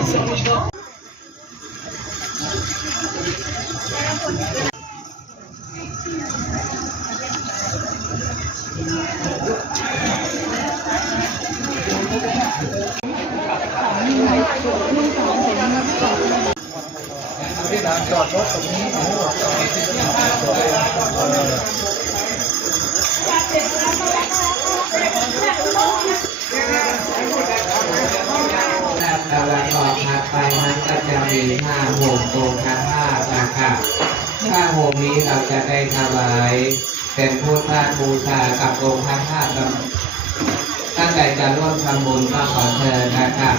ที่ร้านจอดรถตรงนี้ตะวันออกถัดไปนั้นก็จะมีผ้าห่มองค์พระธาตุนะครับผ้าห่มนี้เราจะได้ถวายเป็นพุทธบูชากับองค์พระธาตุตั้งใจจะร่วมทำบุญก็ขอเชิญนะครับ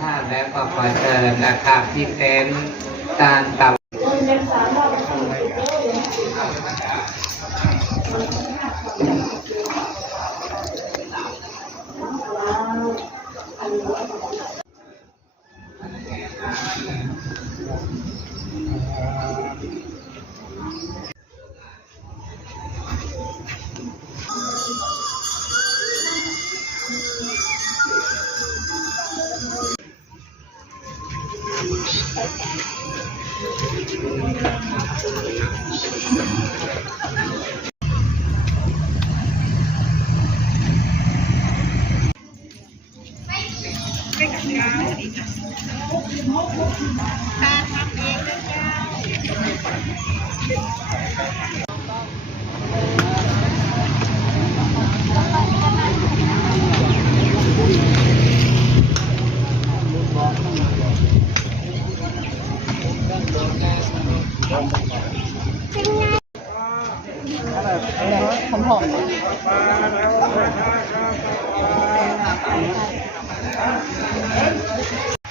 ท่านและก็ขอเชิญนะครับที่เต็นท์การตับหอมๆ